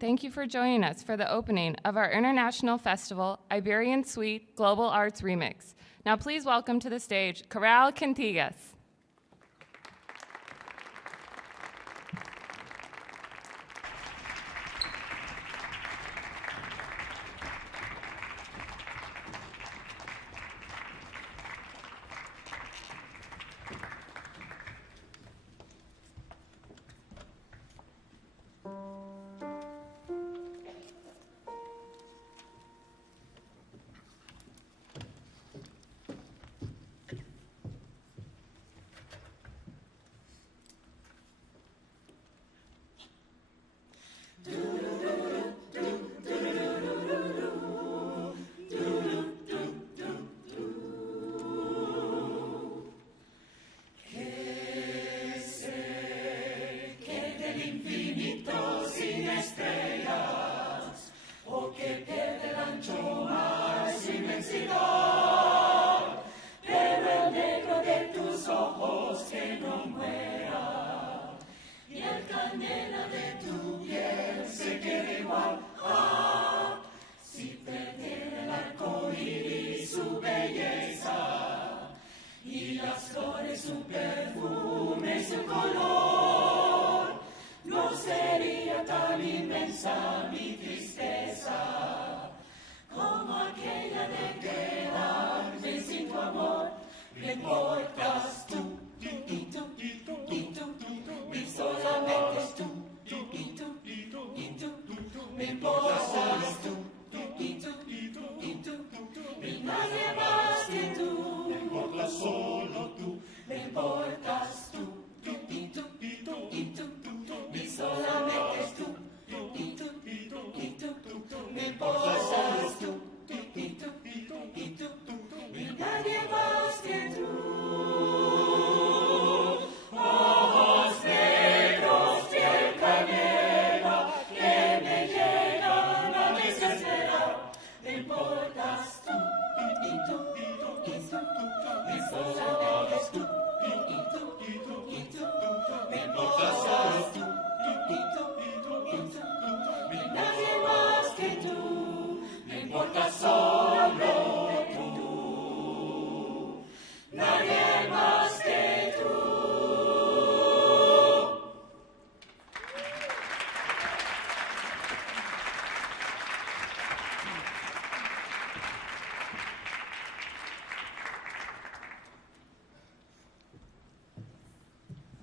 thank you for joining us for the opening of our international festival, Iberian Suite Global Arts Remix. Now please welcome to the stage, Choral Cantigas.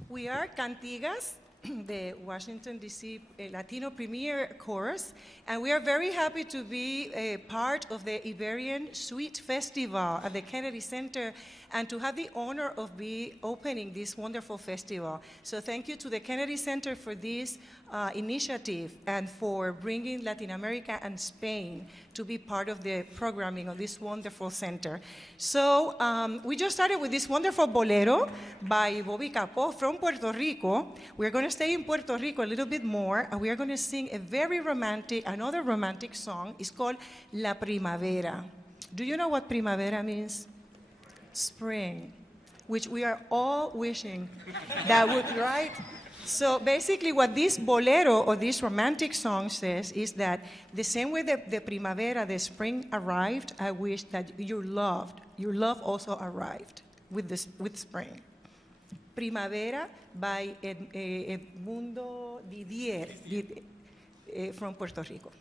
We are Cantigas, the Washington, D.C. Latino Premier Chorus, and we are very happy to be a part of the Iberian Suite Festival at the Kennedy Center and to have the honor of opening this wonderful festival. So thank you to the Kennedy Center for this initiative and for bringing Latin America and Spain to be part of the programming of this wonderful center. So we just started with this wonderful bolero by Bobby Capó from Puerto Rico. We're going to stay in Puerto Rico a little bit more, and we are going to sing a very romantic, another romantic song. It's called La Primavera. Do you know what primavera means? Spring, which we are all wishing that would, right? So basically what this bolero or this romantic song says is that the same way that the primavera, the spring arrived, I wish that your love also arrived with spring. Primavera by Edmundo Didier from Puerto Rico.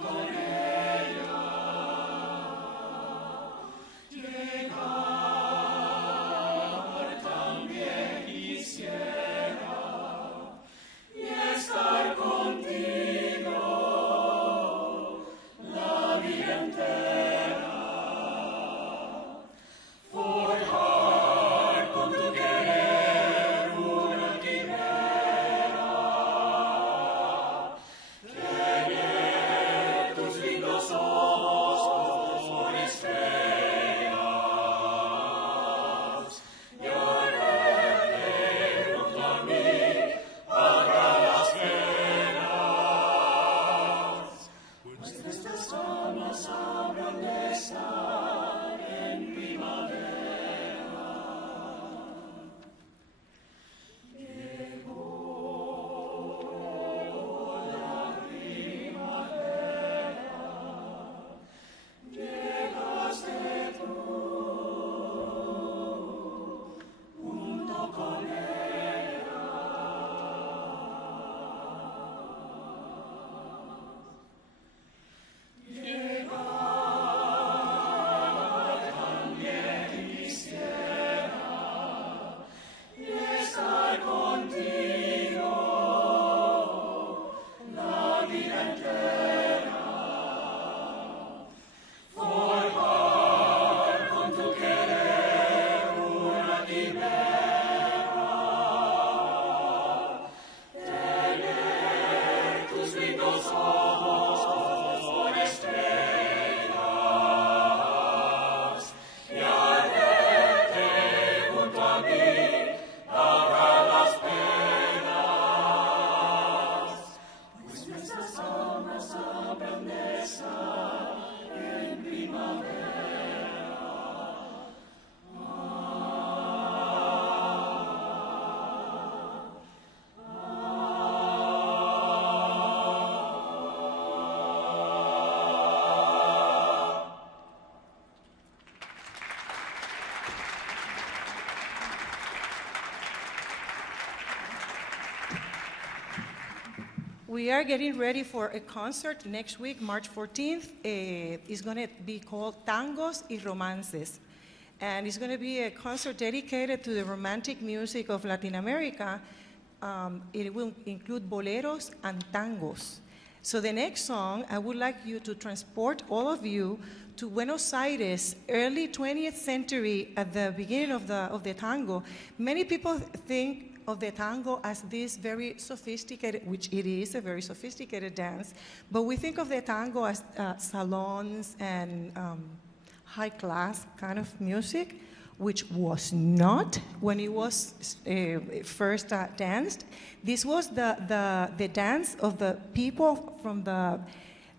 Con we are getting ready for a concert next week, March 14th. It's going to be called Tangos and Romances. And it's going to be a concert dedicated to the romantic music of Latin America. It will include boleros and tangos. So the next song, I would like you to transport all of you to Buenos Aires, early 20th century, at the beginning of the tango. Many people think of the tango as this very sophisticated, which it is a very sophisticated dance, but we think of the tango as salons and high-class kind of music, which was not when it was first danced. This was the dance of the people from the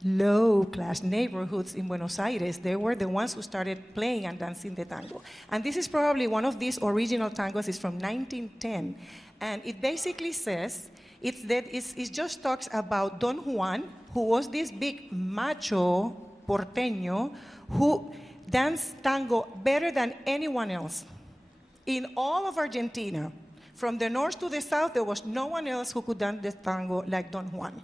low-class neighborhoods in Buenos Aires. They were the ones who started playing and dancing the tango. And this is probably one of these original tangos. It's from 1910. And it basically says, it just talks about Don Juan, who was this big macho porteño who danced tango better than anyone else. In all of Argentina, from the north to the south, there was no one else who could dance the tango like Don Juan.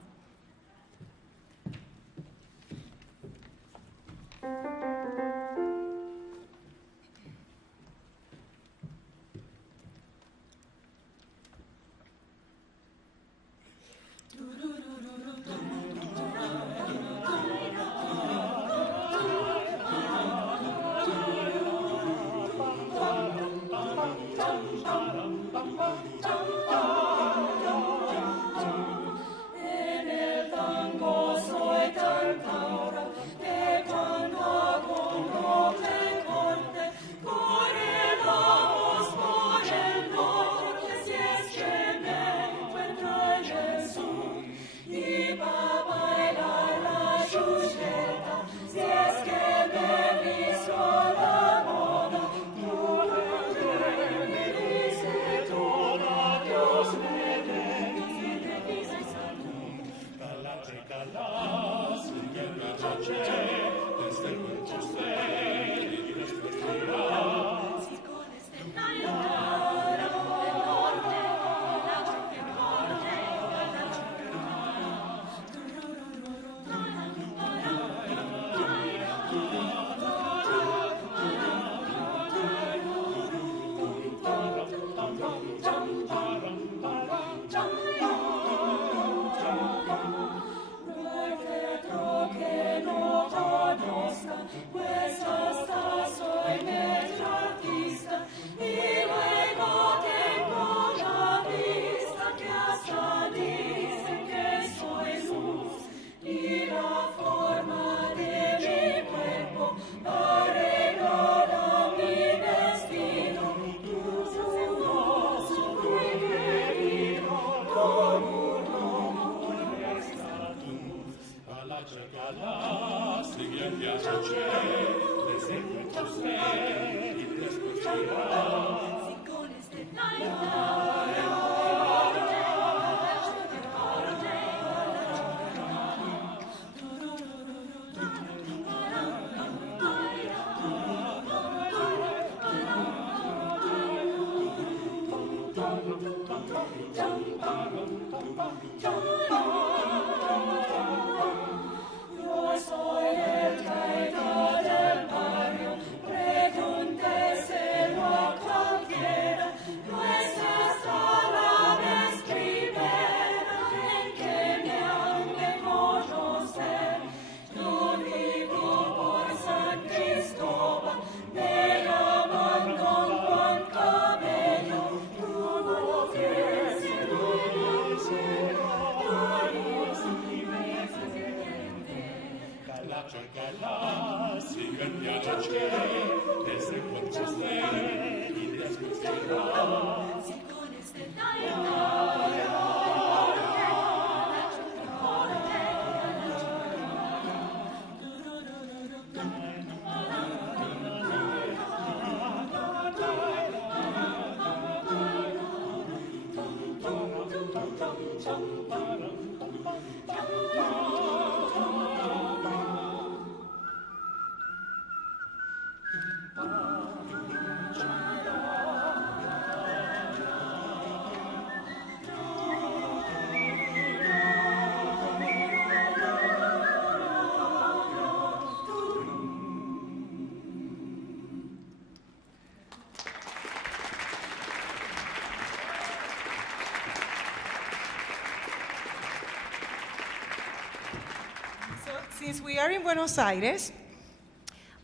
Since we are in Buenos Aires,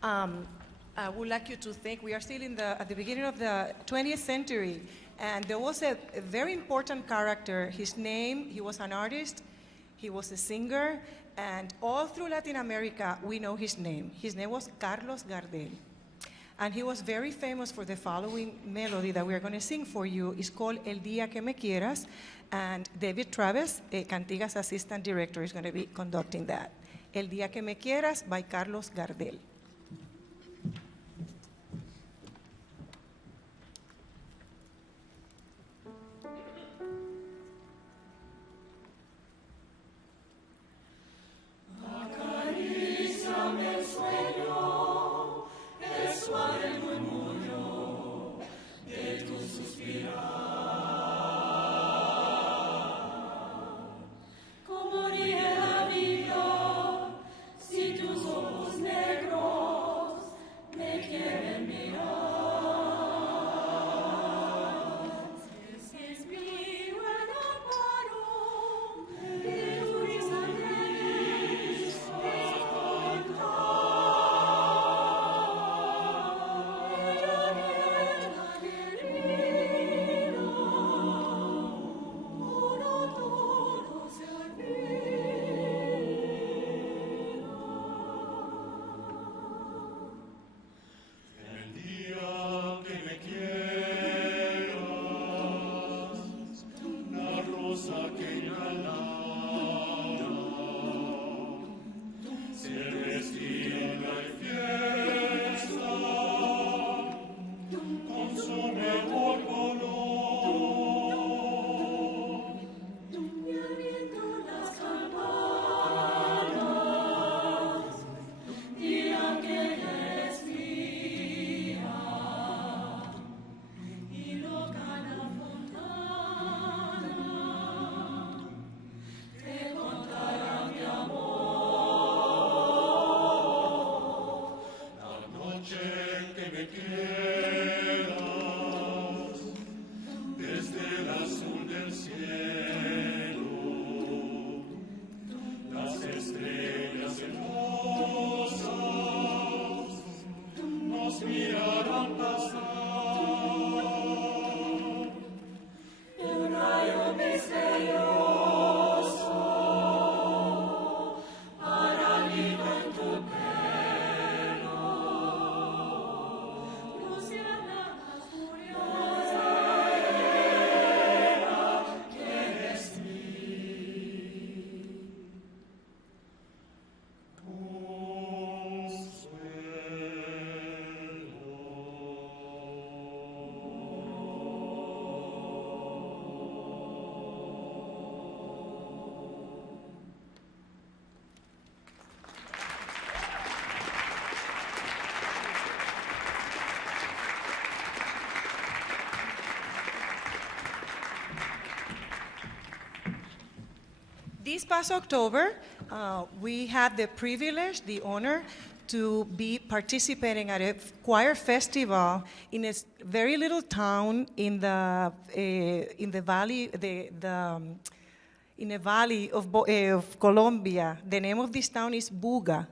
I would like you to think we are still at the beginning of the 20th century, and there was a very important character. His name, he was an artist, he was a singer, and all through Latin America, we know his name. His name was Carlos Gardel. And he was very famous for the following melody that we are going to sing for you. It's called El Dia Que Mequieras, and David Travis, Cantigas assistant director, is going to be conducting that. El Dia Que Mequieras by Carlos Gardel. This past October, we had the privilege, the honor, to be participating at a choir festival in a very little town in the valley, in a valley of Colombia. The name of this town is Buga.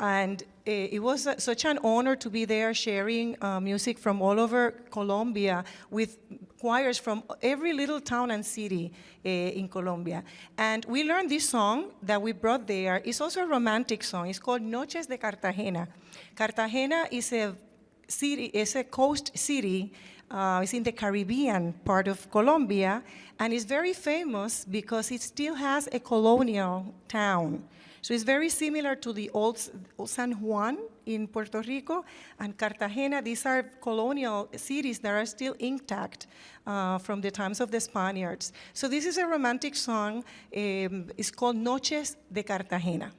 And it was such an honor to be there sharing music from all over Colombia with choirs from every little town and city in Colombia. And we learned this song that we brought there. It's also a romantic song. It's called Noches de Cartagena. Cartagena is a city, it's a coast city. It's in the Caribbean part of Colombia, and it's very famous because it still has a colonial town. So it's very similar to the old San Juan in Puerto Rico and Cartagena. These are colonial cities that are still intact from the times of the Spaniards. So this is a romantic song. It's called Noches de Cartagena.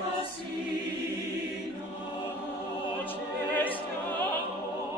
Fascina, noches de amor.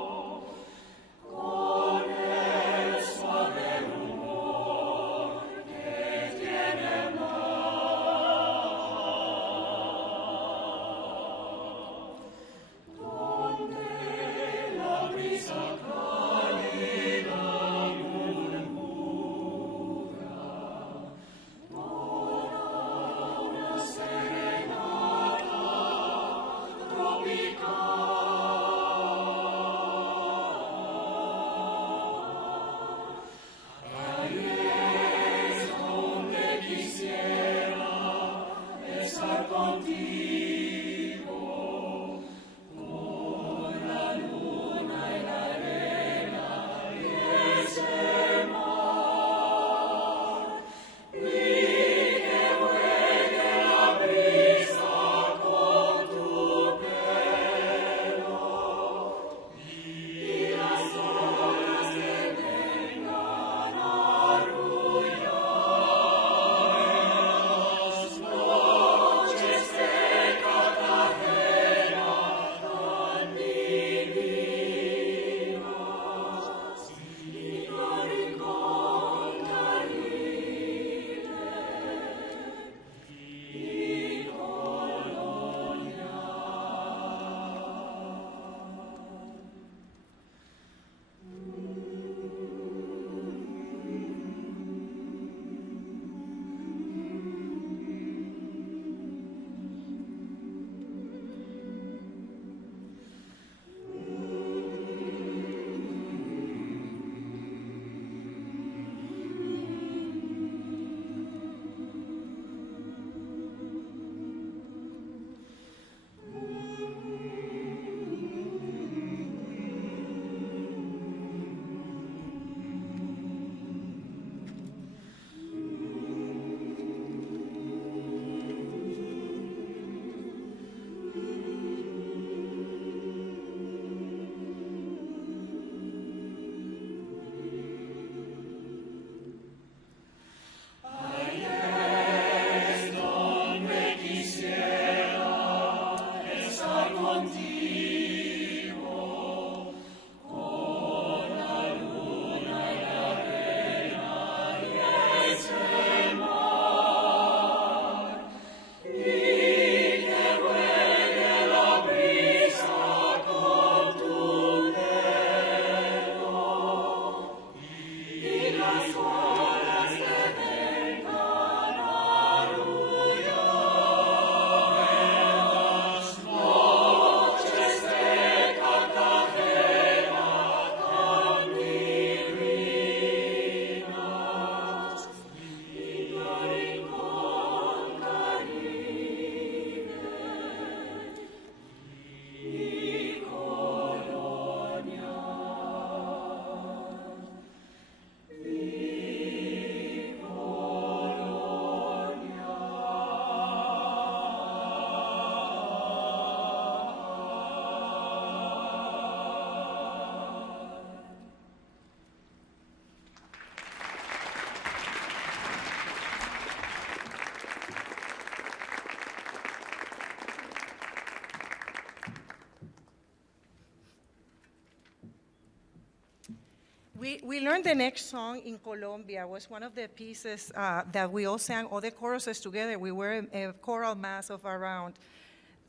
We learned the next song in Colombia. It was one of the pieces that we all sang, all the choruses together. We were a choral mass of around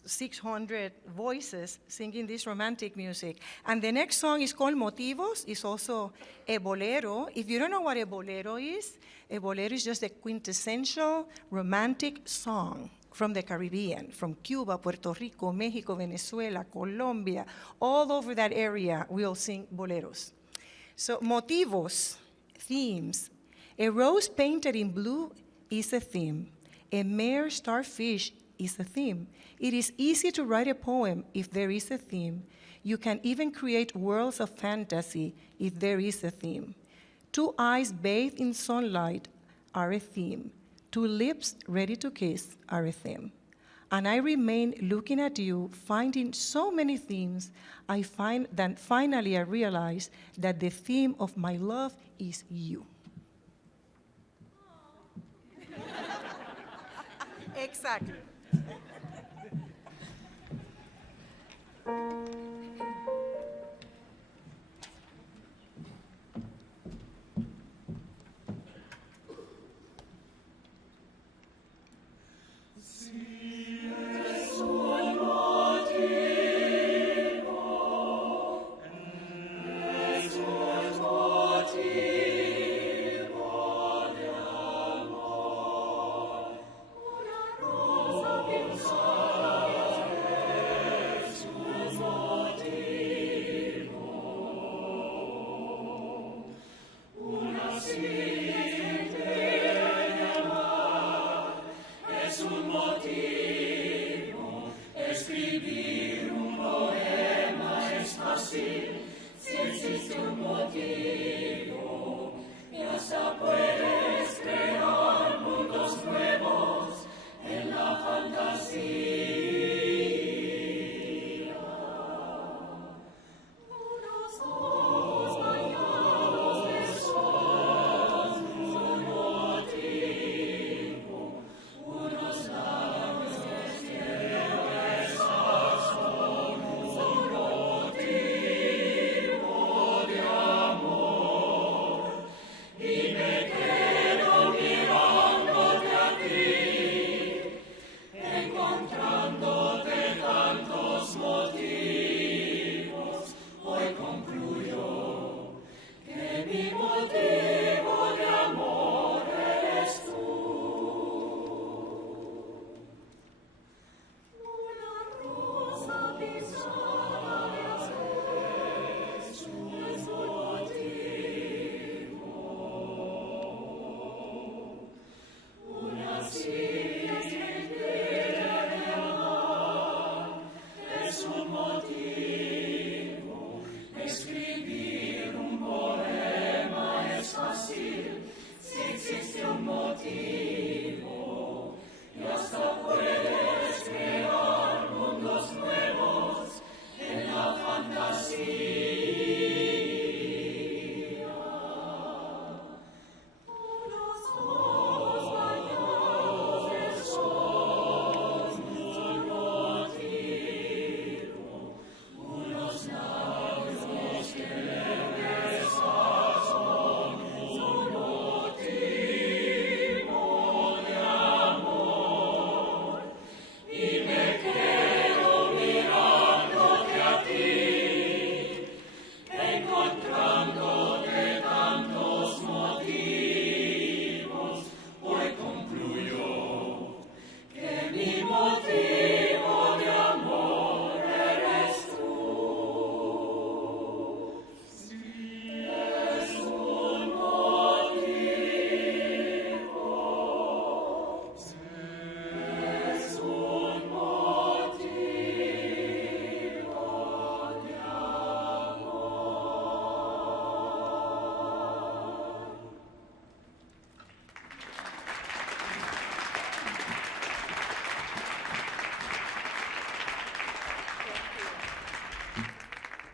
600 voices singing this romantic music. And the next song is called Motivos. It's also a bolero. If you don't know what a bolero is just a quintessential romantic song from the Caribbean, from Cuba, Puerto Rico, Mexico, Venezuela, Colombia, all over that area, we all sing boleros. So motivos, themes. A rose painted in blue is a theme. A mere starfish is a theme. It is easy to write a poem if there is a theme. You can even create worlds of fantasy if there is a theme. Two eyes bathed in sunlight are a theme. Two lips ready to kiss are a theme. And I remain looking at you, finding so many themes. I find that finally I realize that the theme of my love is you. Exactly.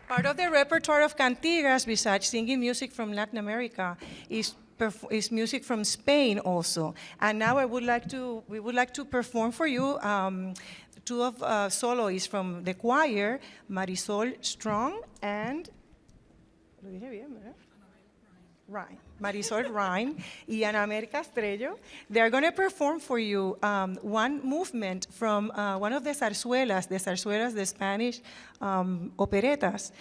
Part of the repertoire of Cantigas, besides singing music from Latin America, is music from Spain also. And now we would like to perform for you two of soloists from the choir, Marisol Strong and Marisol Rhine, y Ana América Estrello. They are going to perform for you one movement from one of the zarzuelas, the Spanish operetas.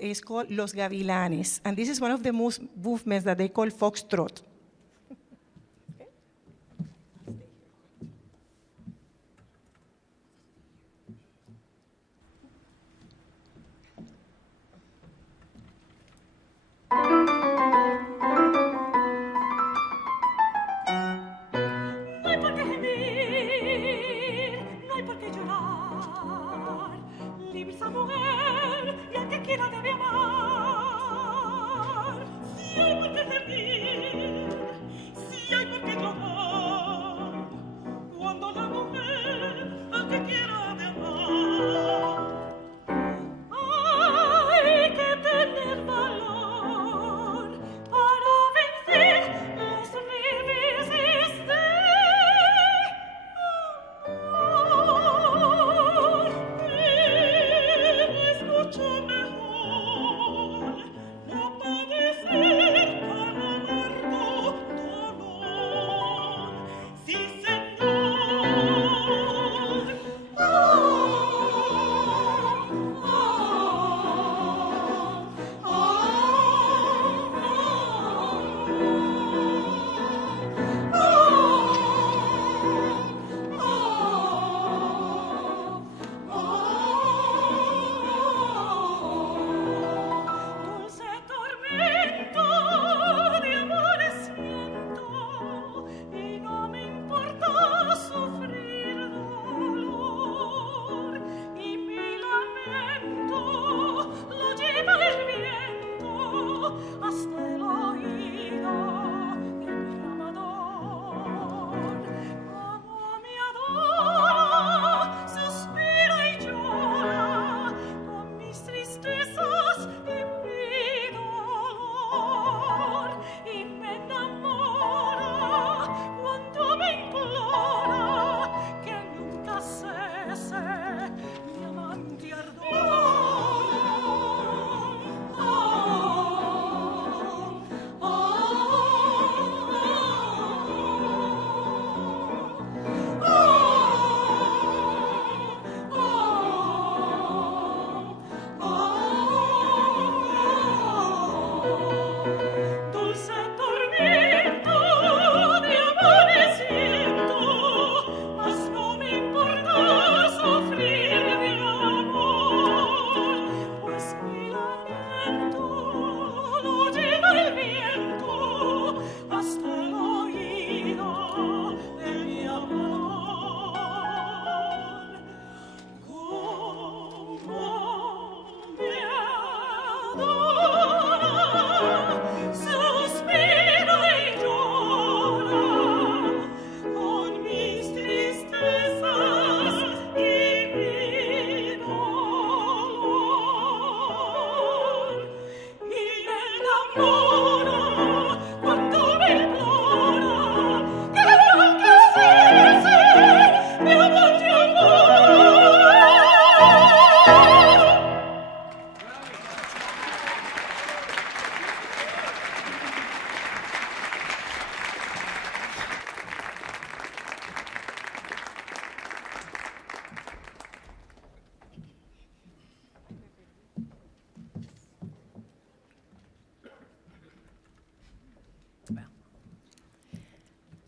It's called Los Gavilanes, and this is one of the movements that they call foxtrot.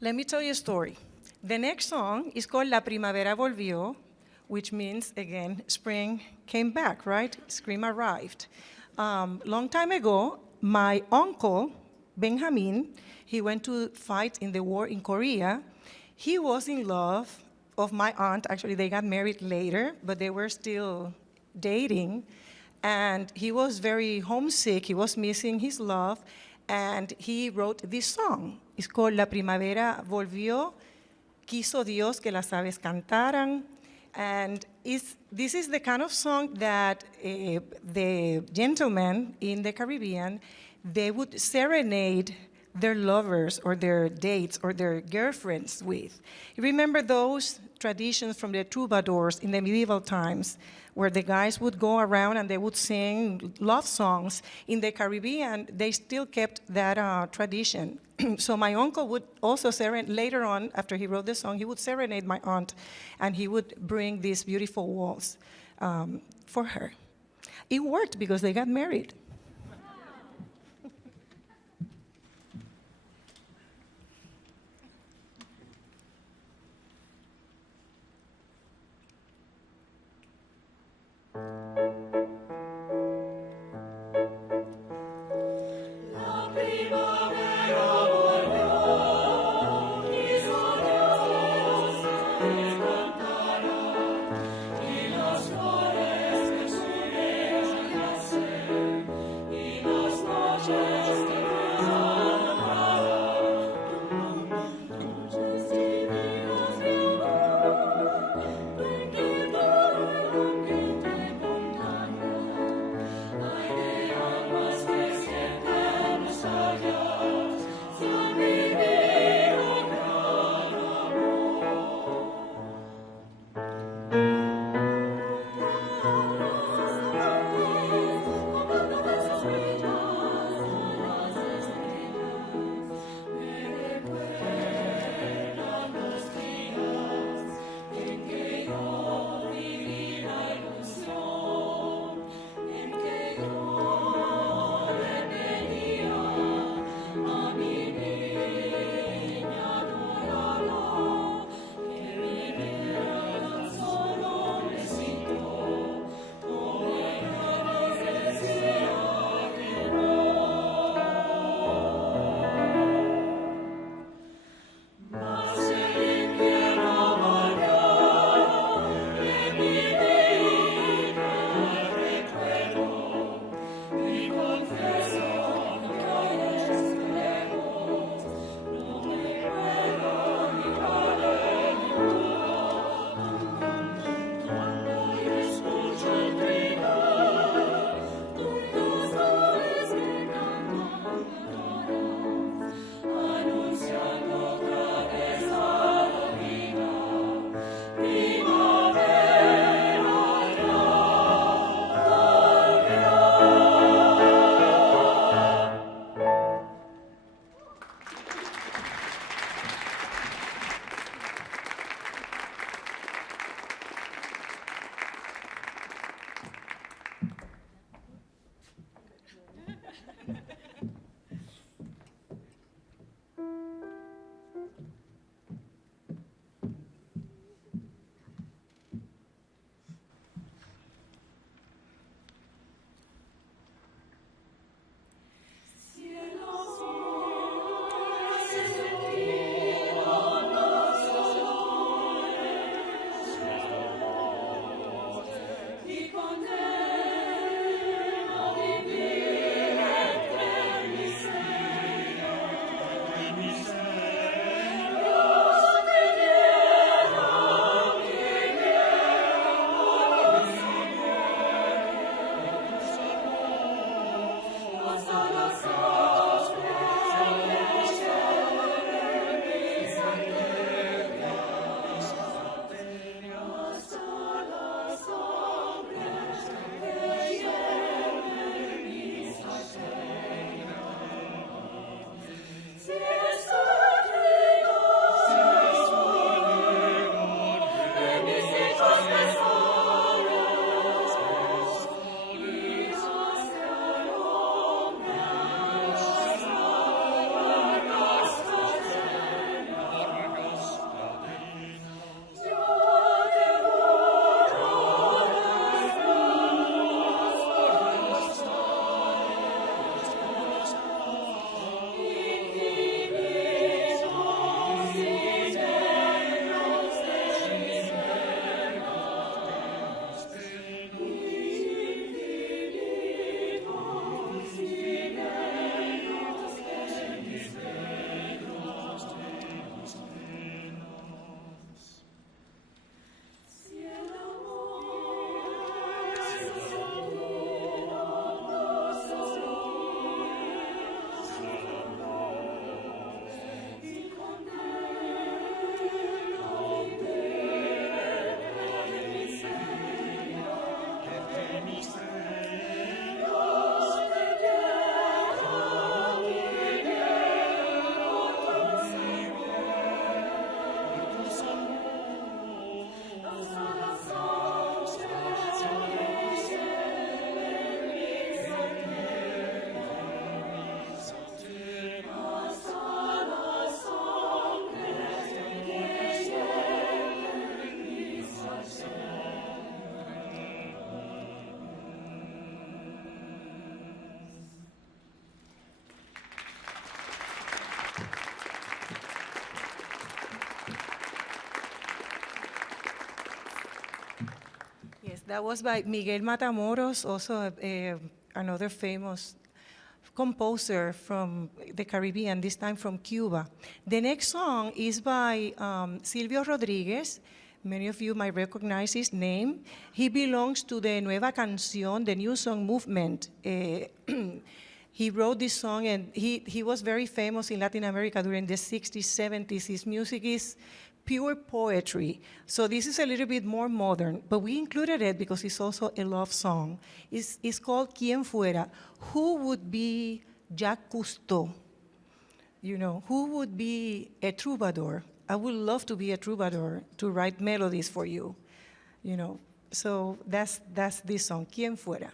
Let me tell you a story. The next song is called La Primavera Volvio, which means, again, spring came back, right? Spring arrived. Long time ago, my uncle, Benjamin, he went to fight in the war in Korea. He was in love of my aunt. Actually, they got married later, but they were still dating. And he was very homesick. He was missing his love. And he wrote this song. It's called La Primavera Volvio, Quiso Dios que las aves cantaran. And this is the kind of song that the gentlemen in the Caribbean, they would serenade their lovers or their dates or their girlfriends with. You remember those traditions from the troubadours in the medieval times, where the guys would go around and they would sing love songs. In the Caribbean, they still kept that tradition. So my uncle would also serenade, later on, after he wrote the song, he would serenade my aunt, and he would bring these beautiful waltz for her. It worked because they got married. That was by Miguel Matamoros, also another famous composer from the Caribbean, this time from Cuba. The next song is by Silvio Rodriguez. Many of you might recognize his name. He belongs to the Nueva Canción, the new song movement. He wrote this song, and he was very famous in Latin America during the 60s, 70s. His music is pure poetry. So this is a little bit more modern, but we included it because it's also a love song. It's called Quien Fuera. Who would be Jacques Cousteau? You know, who would be a troubadour? I would love to be a troubadour to write melodies for you, you know. So that's this song, Quien Fuera.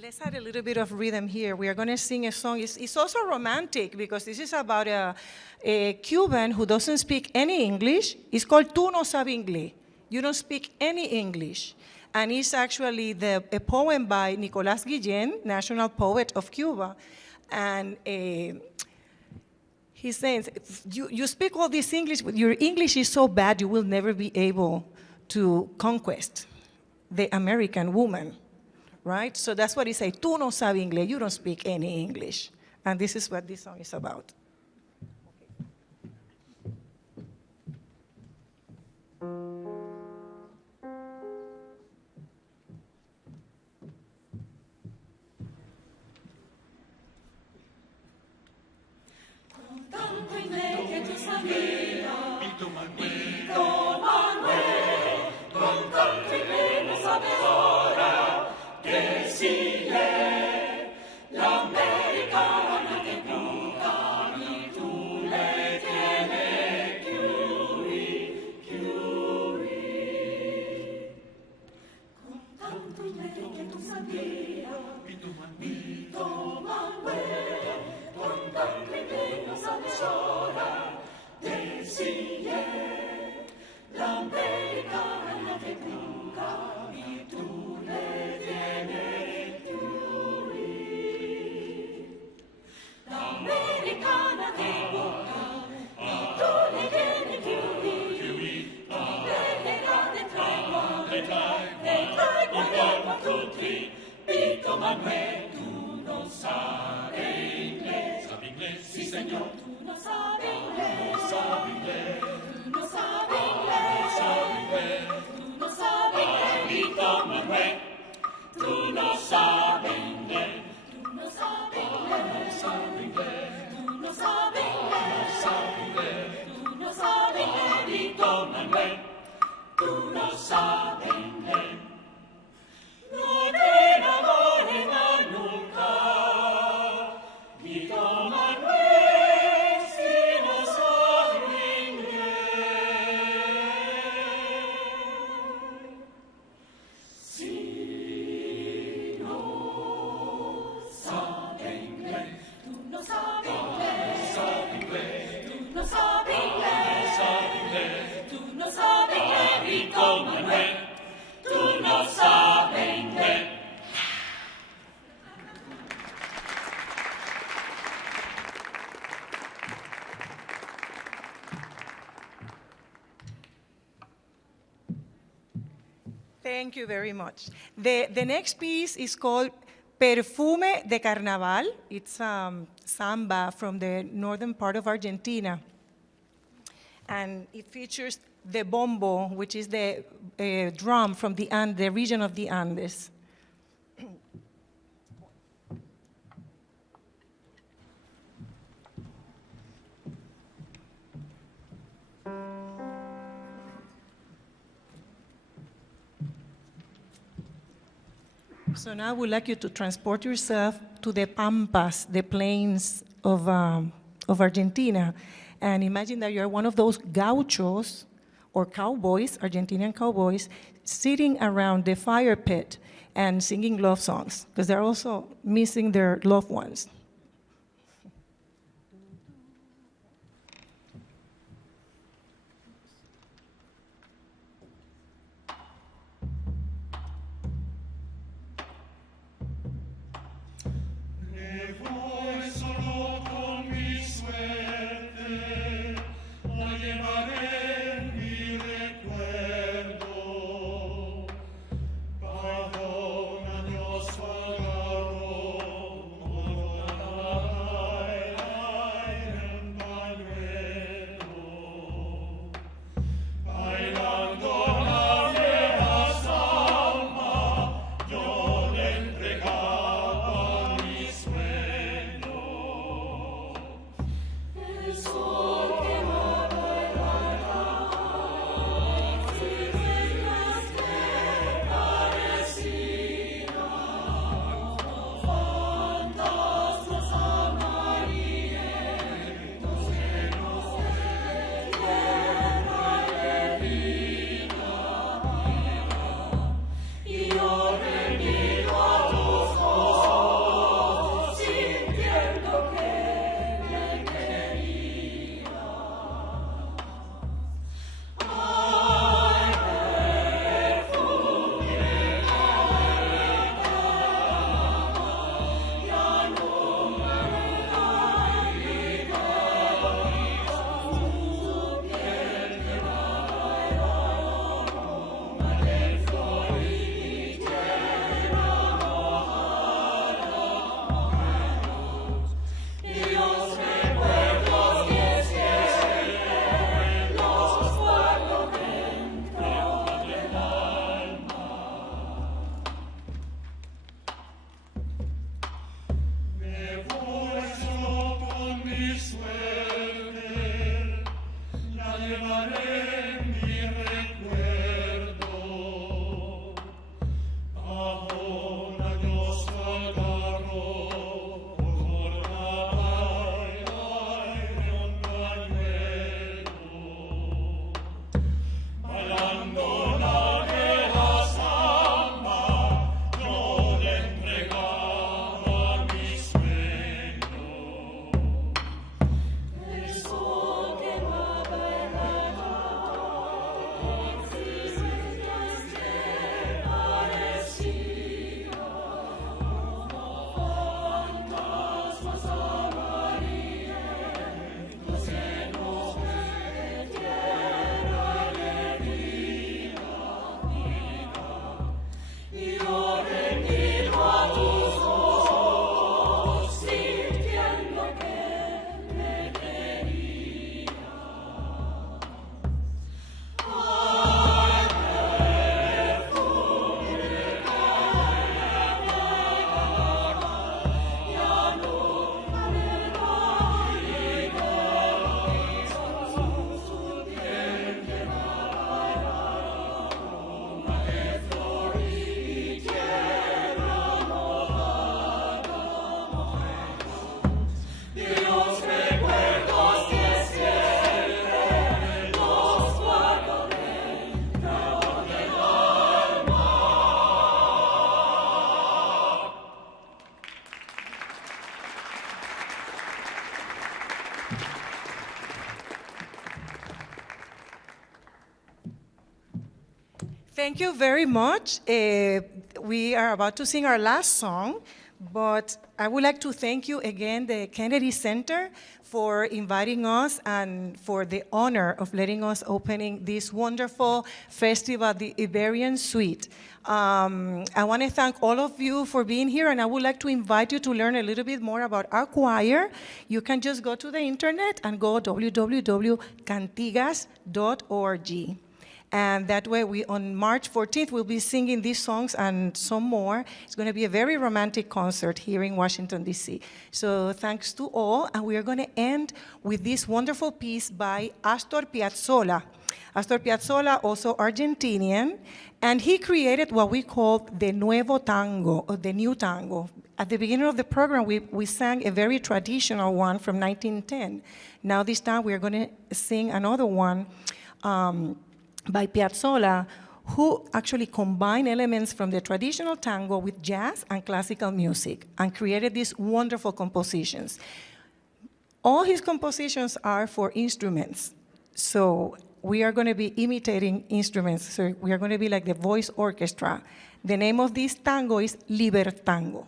Let's add a little bit of rhythm here. We are going to sing a song. It's also romantic because this is about a Cuban who doesn't speak any English. It's called Tú no sabes inglés. You don't speak any English. And it's actually a poem by Nicolás Guillén, national poet of Cuba. And he says, you speak all this English, but your English is so bad you will never be able to conquest the American woman, right? So that's what he says, tú no sabes inglés, you don't speak any English. And this is what this song is about. Thank you very much. The next piece is called Perfume de Carnaval. It's samba from the northern part of Argentina. And it features the bombo, which is the drum from the region of the Andes. So now I would like you to transport yourself to the pampas, the plains of Argentina, and imagine that you're one of those gauchos or cowboys, Argentinian cowboys, sitting around the fire pit and singing love songs, because they're also missing their loved ones. Yo le entregaba mi sueño. Thank you very much. We are about to sing our last song, but I would like to thank you again, the Kennedy Center, for inviting us and for the honor of letting us opening this wonderful festival, the Iberian Suite. I want to thank all of you for being here, and I would like to invite you to learn a little bit more about our choir. You can just go to the internet and go www.cantigas.org. And that way, on March 14th, we'll be singing these songs and some more. It's going to be a very romantic concert here in Washington, D.C. So thanks to all, and we are going to end with this wonderful piece by Astor Piazzolla. Astor Piazzolla, also Argentinian, and he created what we call the Nuevo Tango, or the New Tango. At the beginning of the program, we sang a very traditional one from 1910. Now this time, we are going to sing another one by Piazzolla, who actually combined elements from the traditional tango with jazz and classical music and created these wonderful compositions. All his compositions are for instruments. So we are going to be imitating instruments. So we are going to be like the voice orchestra. The name of this tango is Libertango.